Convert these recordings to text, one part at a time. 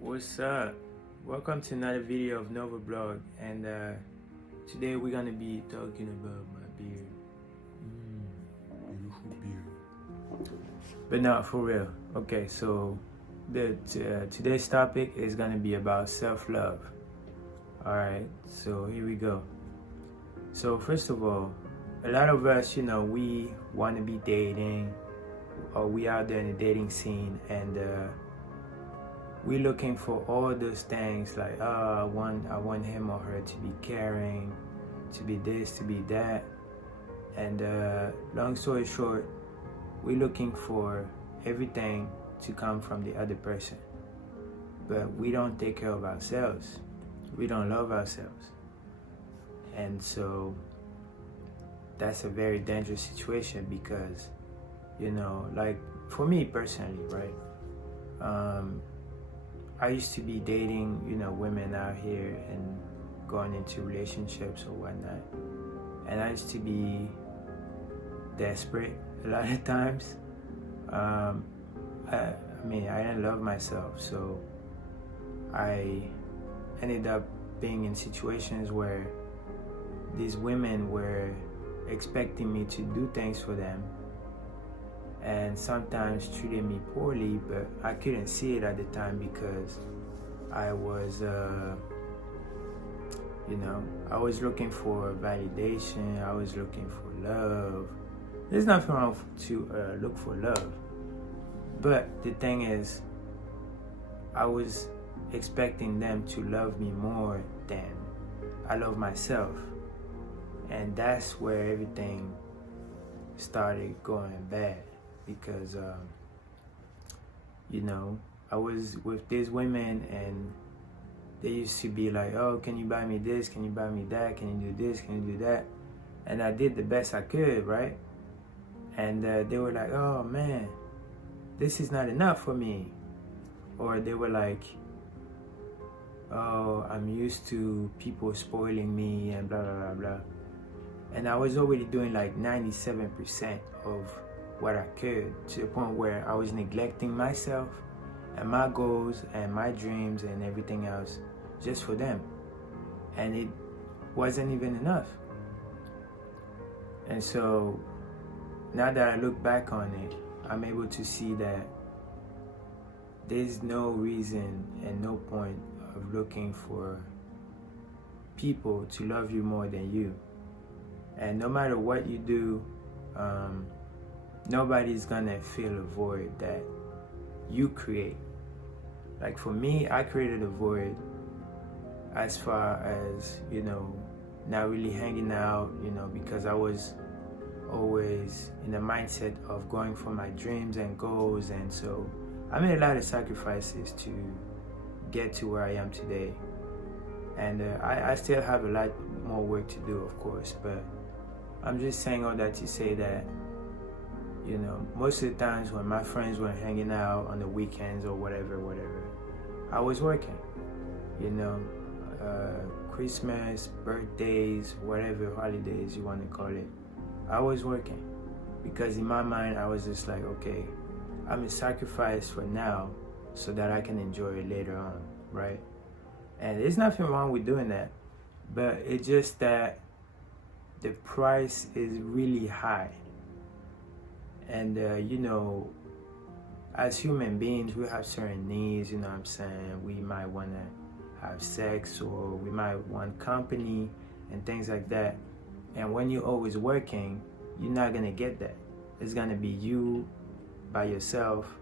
What's up? Welcome to another video of Nova Blog, and today we're gonna be talking about my beard. Beautiful beard. But not for real. Okay, so today's topic is gonna be about self-love. All right, so here we go. So first of all, a lot of us, we want to be dating, or we out there in the dating scene, and we're looking for all those things like, I want him or her to be caring, to be this, to be that. And long story short, we're looking for everything to come from the other person. But we don't take care of ourselves. We don't love ourselves. And so that's a very dangerous situation because, like for me personally, right? I used to be dating, women out here and going into relationships or whatnot. And I used to be desperate a lot of times. I didn't love myself. So I ended up being in situations where these women were expecting me to do things for them, and sometimes treated me poorly, but I couldn't see it at the time because I was, I was looking for validation. I was looking for love. There's nothing wrong to look for love, but the thing is, I was expecting them to love me more than I love myself, and that's where everything started going bad. Because I was with these women and they used to be like, oh, can you buy me this, can you buy me that, can you do this, can you do that? And I did the best I could, right? And they were like, oh man, this is not enough for me. Or they were like, oh, I'm used to people spoiling me and blah blah blah blah. And I was already doing like 97% of what I could, to the point where I was neglecting myself and my goals and my dreams and everything else just for them. And it wasn't even enough. And so now that I look back on it, I'm able to see that there's no reason and no point of looking for people to love you more than you. And no matter what you do, nobody's gonna fill a void that you create. Like for me, I created a void as far as, not really hanging out, because I was always in the mindset of going for my dreams and goals. And so I made a lot of sacrifices to get to where I am today. And I still have a lot more work to do, of course, but I'm just saying all that to say that, most of the times when my friends were hanging out on the weekends or whatever, I was working. Christmas, birthdays, whatever holidays you want to call it, I was working. Because in my mind, I was just like, okay, I'm a sacrifice for now so that I can enjoy it later on, right? And there's nothing wrong with doing that, but it's just that the price is really high. And as human beings, we have certain needs, you know what I'm saying? We might want to have sex, or we might want company and things like that. And when you're always working, you're not gonna get that. It's gonna be you by yourself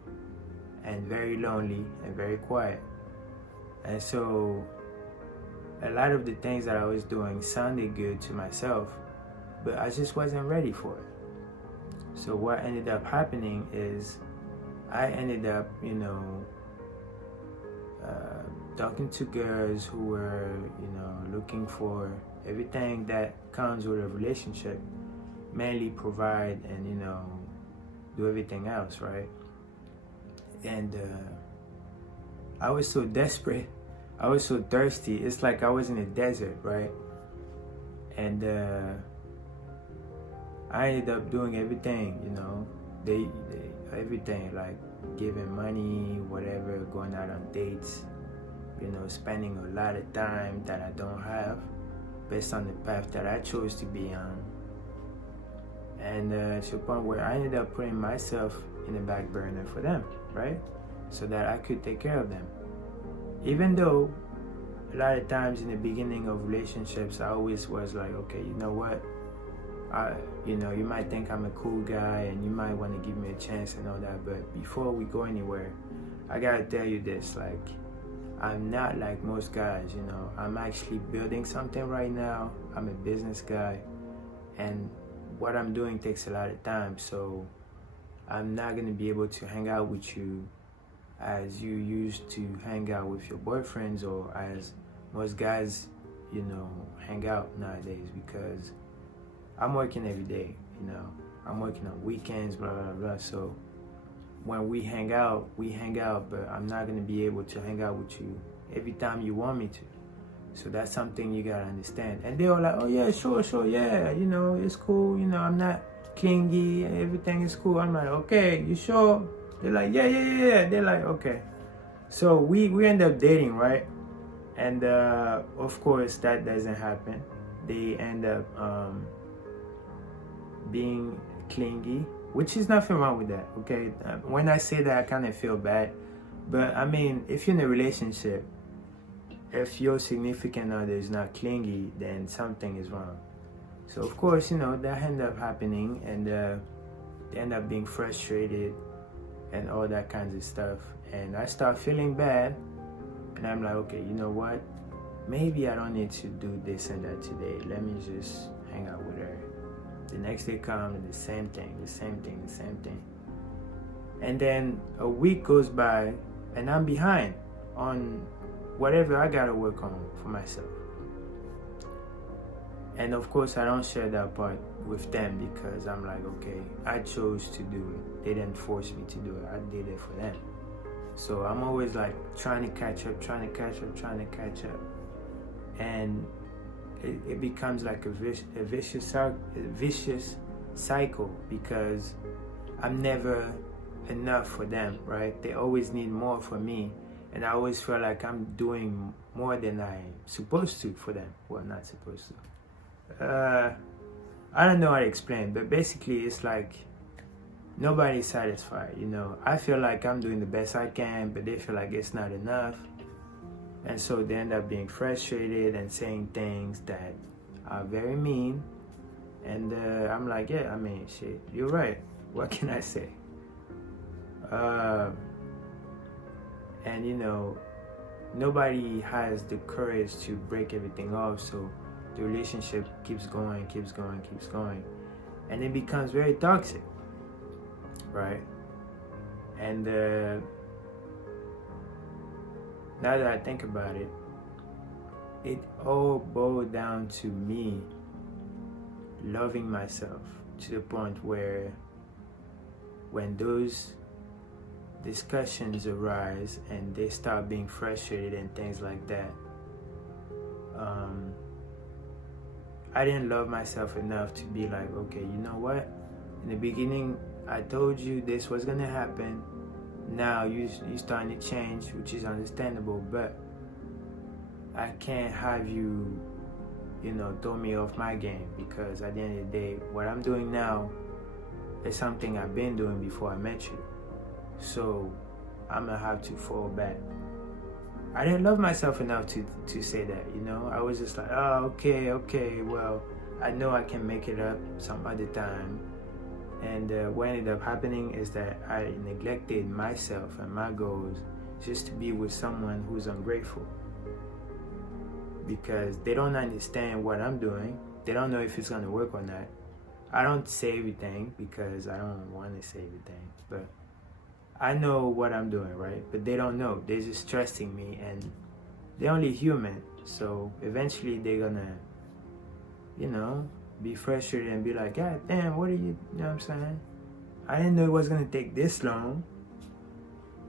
and very lonely and very quiet. And so a lot of the things that I was doing sounded good to myself, but I just wasn't ready for it. So what ended up happening is I ended up, talking to girls who were, looking for everything that comes with a relationship, mainly provide and, do everything else, right? And I was so desperate. I was so thirsty. It's like I was in a desert, right? And I ended up doing everything, everything, like giving money, whatever, going out on dates, spending a lot of time that I don't have based on the path that I chose to be on. And to the point where I ended up putting myself in the back burner for them, right? So that I could take care of them. Even though a lot of times in the beginning of relationships, I always was like, okay, you know what? You might think I'm a cool guy and you might want to give me a chance and all that, but before we go anywhere, I gotta tell you this, like, I'm not like most guys, I'm actually building something right now. I'm a business guy, and what I'm doing takes a lot of time, so I'm not gonna be able to hang out with you as you used to hang out with your boyfriends, or as most guys, hang out nowadays, because I'm working every day, I'm working on weekends, blah, blah, blah. So when we hang out, but I'm not going to be able to hang out with you every time you want me to. So that's something you got to understand. And they were like, oh yeah, sure, yeah, it's cool, I'm not clingy, everything is cool. I'm like, okay, you sure? They're like, yeah. They're like, okay. So we end up dating, right? And of course that doesn't happen. They end up being clingy, which is nothing wrong with that, okay? When I say that, I kind of feel bad, but I mean, if you're in a relationship, if your significant other is not clingy, then something is wrong. So of course, that end up happening, and they end up being frustrated and all that kinds of stuff, and I start feeling bad, and I'm like, okay, you know what? Maybe I don't need to do this and that today. Let me just hang out with her. The next day comes, and the same thing. And then a week goes by, and I'm behind on whatever I gotta work on for myself. And of course, I don't share that part with them, because I'm like, okay, I chose to do it. They didn't force me to do it. I did it for them. So I'm always like trying to catch up. And it becomes like a vicious cycle, because I'm never enough for them, right? They always need more for me, and I always feel like I'm doing more than I'm supposed to for them. Well, not supposed to. I don't know how to explain, but basically it's like nobody's satisfied, I feel like I'm doing the best I can, but they feel like it's not enough. And so they end up being frustrated and saying things that are very mean. And I'm like, yeah, I mean, shit, you're right. What can I say? And nobody has the courage to break everything off. So the relationship keeps going. And it becomes very toxic, right? And now that I think about it, it all boiled down to me loving myself to the point where when those discussions arise and they start being frustrated and things like that, I didn't love myself enough to be like, okay, you know what? In the beginning, I told you this was gonna happen. Now you're starting to change, which is understandable, but I can't have you, throw me off my game, because at the end of the day, what I'm doing now is something I've been doing before I met you. So I'm gonna have to fall back. I didn't love myself enough to say that, I was just like, oh, okay, well, I know I can make it up some other time. And what ended up happening is that I neglected myself and my goals just to be with someone who's ungrateful, because they don't understand what I'm doing. They don't know if it's going to work or not. I don't say everything because I don't want to say everything, but I know what I'm doing, right? But they don't know. They're just trusting me, and they're only human. So eventually they're gonna, be frustrated and be like, God damn, what are you know what I'm saying? I didn't know it was gonna take this long.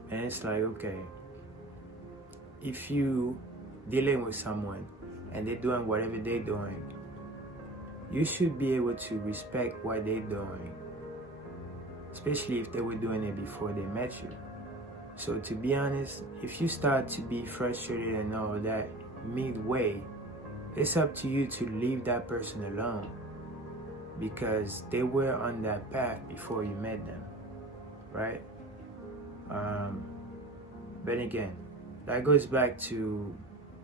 And it's like, okay, if you dealing with someone and they're doing whatever they're doing, you should be able to respect what they're doing, especially if they were doing it before they met you. So to be honest, if you start to be frustrated and all that midway, it's up to you to leave that person alone, because they were on that path before you met them, right? But again, that goes back to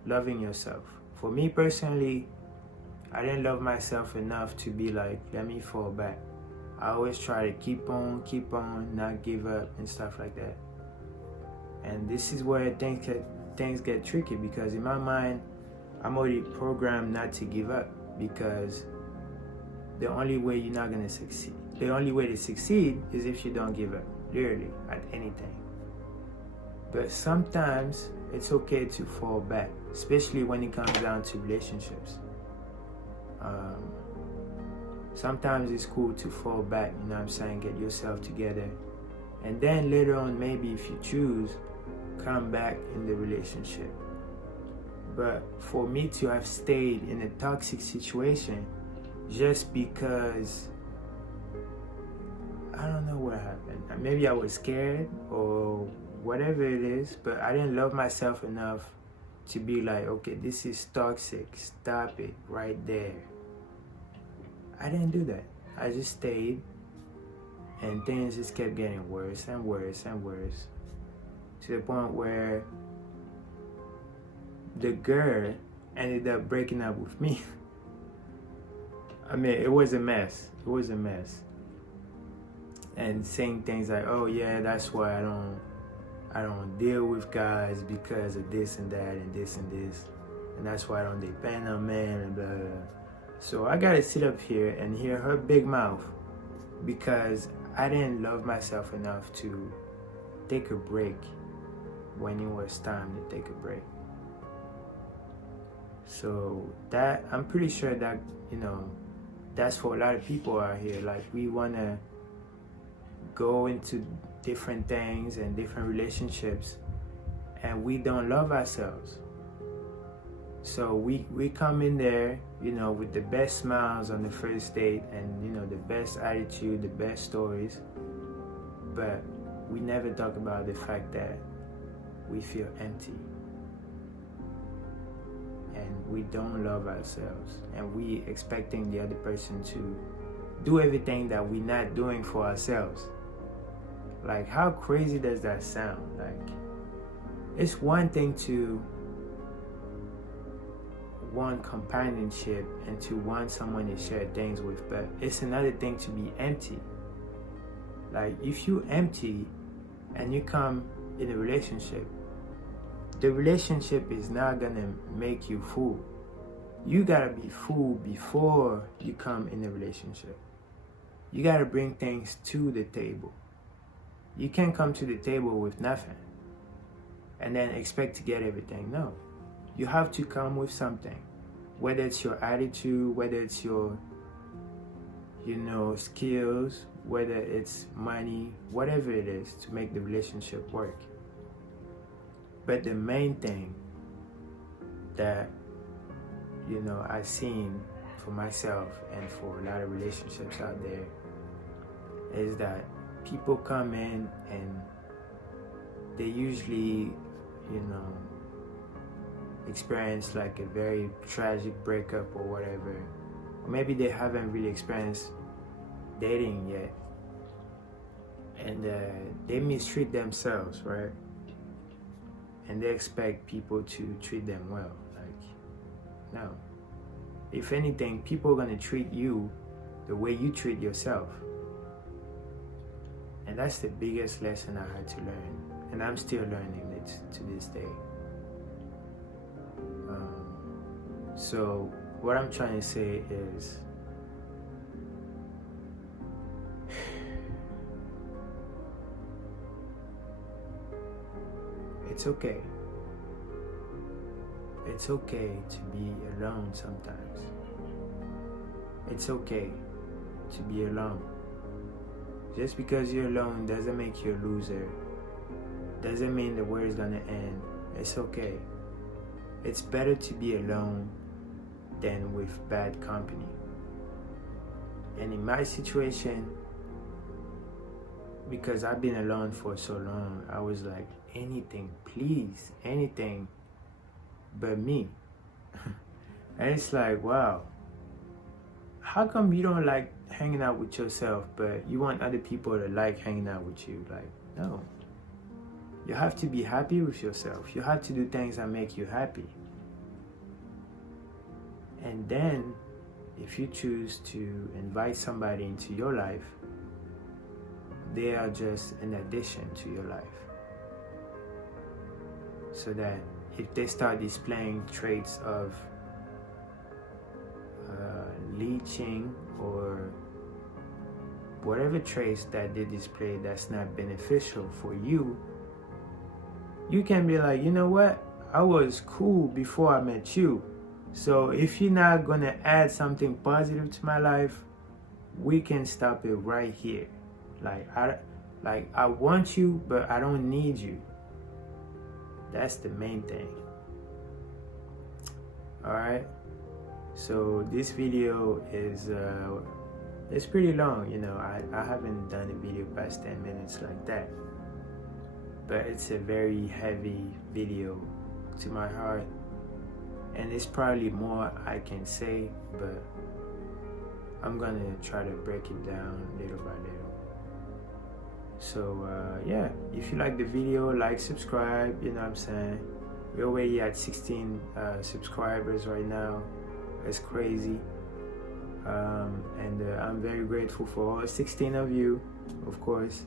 loving yourself. For me personally, I didn't love myself enough to be like, let me fall back. I always try to keep on, not give up and stuff like that. And this is where things get tricky, because in my mind, I'm already programmed not to give up, because the only way you're not gonna succeed, the only way to succeed is if you don't give up, literally, at anything. But sometimes it's okay to fall back, especially when it comes down to relationships. Sometimes it's cool to fall back, you know what I'm saying, get yourself together, and then later on, maybe if you choose, come back in the relationship. But for me to have stayed in a toxic situation just because, I don't know what happened. Maybe I was scared or whatever it is, but I didn't love myself enough to be like, okay, this is toxic, stop it right there. I didn't do that. I just stayed, and things just kept getting worse and worse and worse, to the point where the girl ended up breaking up with me. I mean, it was a mess. It was a mess. And saying things like, oh yeah, that's why I don't deal with guys, because of this and that and this and this. And that's why I don't depend on men and blah, blah, blah. So I gotta sit up here and hear her big mouth, because I didn't love myself enough to take a break when it was time to take a break. So that, I'm pretty sure that, you know, that's for a lot of people out here. Like, we wanna go into different things and different relationships, and we don't love ourselves. So we come in there, you know, with the best smiles on the first date, and, you know, the best attitude, the best stories, but we never talk about the fact that we feel empty, and we don't love ourselves, and we expecting the other person to do everything that we're not doing for ourselves. Like, how crazy does that sound? Like, it's one thing to want companionship and to want someone to share things with, but it's another thing to be empty. Like, if you empty and you come in a relationship, the relationship is not gonna make you full. You gotta be full before you come in a relationship. You gotta bring things to the table. You can't come to the table with nothing and then expect to get everything. No. You have to come with something, whether it's your attitude, whether it's your, you know, skills, whether it's money, whatever it is, to make the relationship work. But the main thing that, you know, I've seen for myself and for a lot of relationships out there is that people come in and they usually, you know, experience like a very tragic breakup or whatever. Or maybe they haven't really experienced dating yet, and they mistreat themselves, right? And they expect people to treat them well. Like, no. If anything, people are gonna treat you the way you treat yourself. And that's the biggest lesson I had to learn, and I'm still learning it to this day. So what I'm trying to say is, it's okay. It's okay to be alone sometimes. It's okay to be alone. Just because you're alone doesn't make you a loser. Doesn't mean the world's gonna end. It's okay. It's better to be alone than with bad company. And in my situation, because I've been alone for so long, I was like anything, please, anything but me. And it's like, wow, how come you don't like hanging out with yourself, but you want other people to like hanging out with you? Like, no. You have to be happy with yourself. You have to do things that make you happy. And then, if you choose to invite somebody into your life, they are just an addition to your life. So that if they start displaying traits of leeching or whatever traits that they display that's not beneficial for you, you can be like, you know what? I was cool before I met you. So if you're not gonna add something positive to my life, we can stop it right here. I want you, but I don't need you. That's the main thing. All right. So this video is it's pretty long. You know, I haven't done a video past 10 minutes like that. But it's a very heavy video to my heart, and it's probably more I can say, but I'm gonna try to break it down little by little. So yeah, if you like the video, like, subscribe, you know what I'm saying. We're already at 16 subscribers right now. It's crazy. And I'm very grateful for all 16 of you, of course.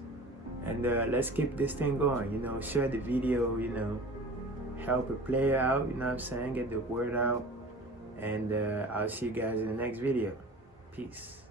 And let's keep this thing going, you know, share the video, you know, help a player out, you know what I'm saying, get the word out. And I'll see you guys in the next video. Peace.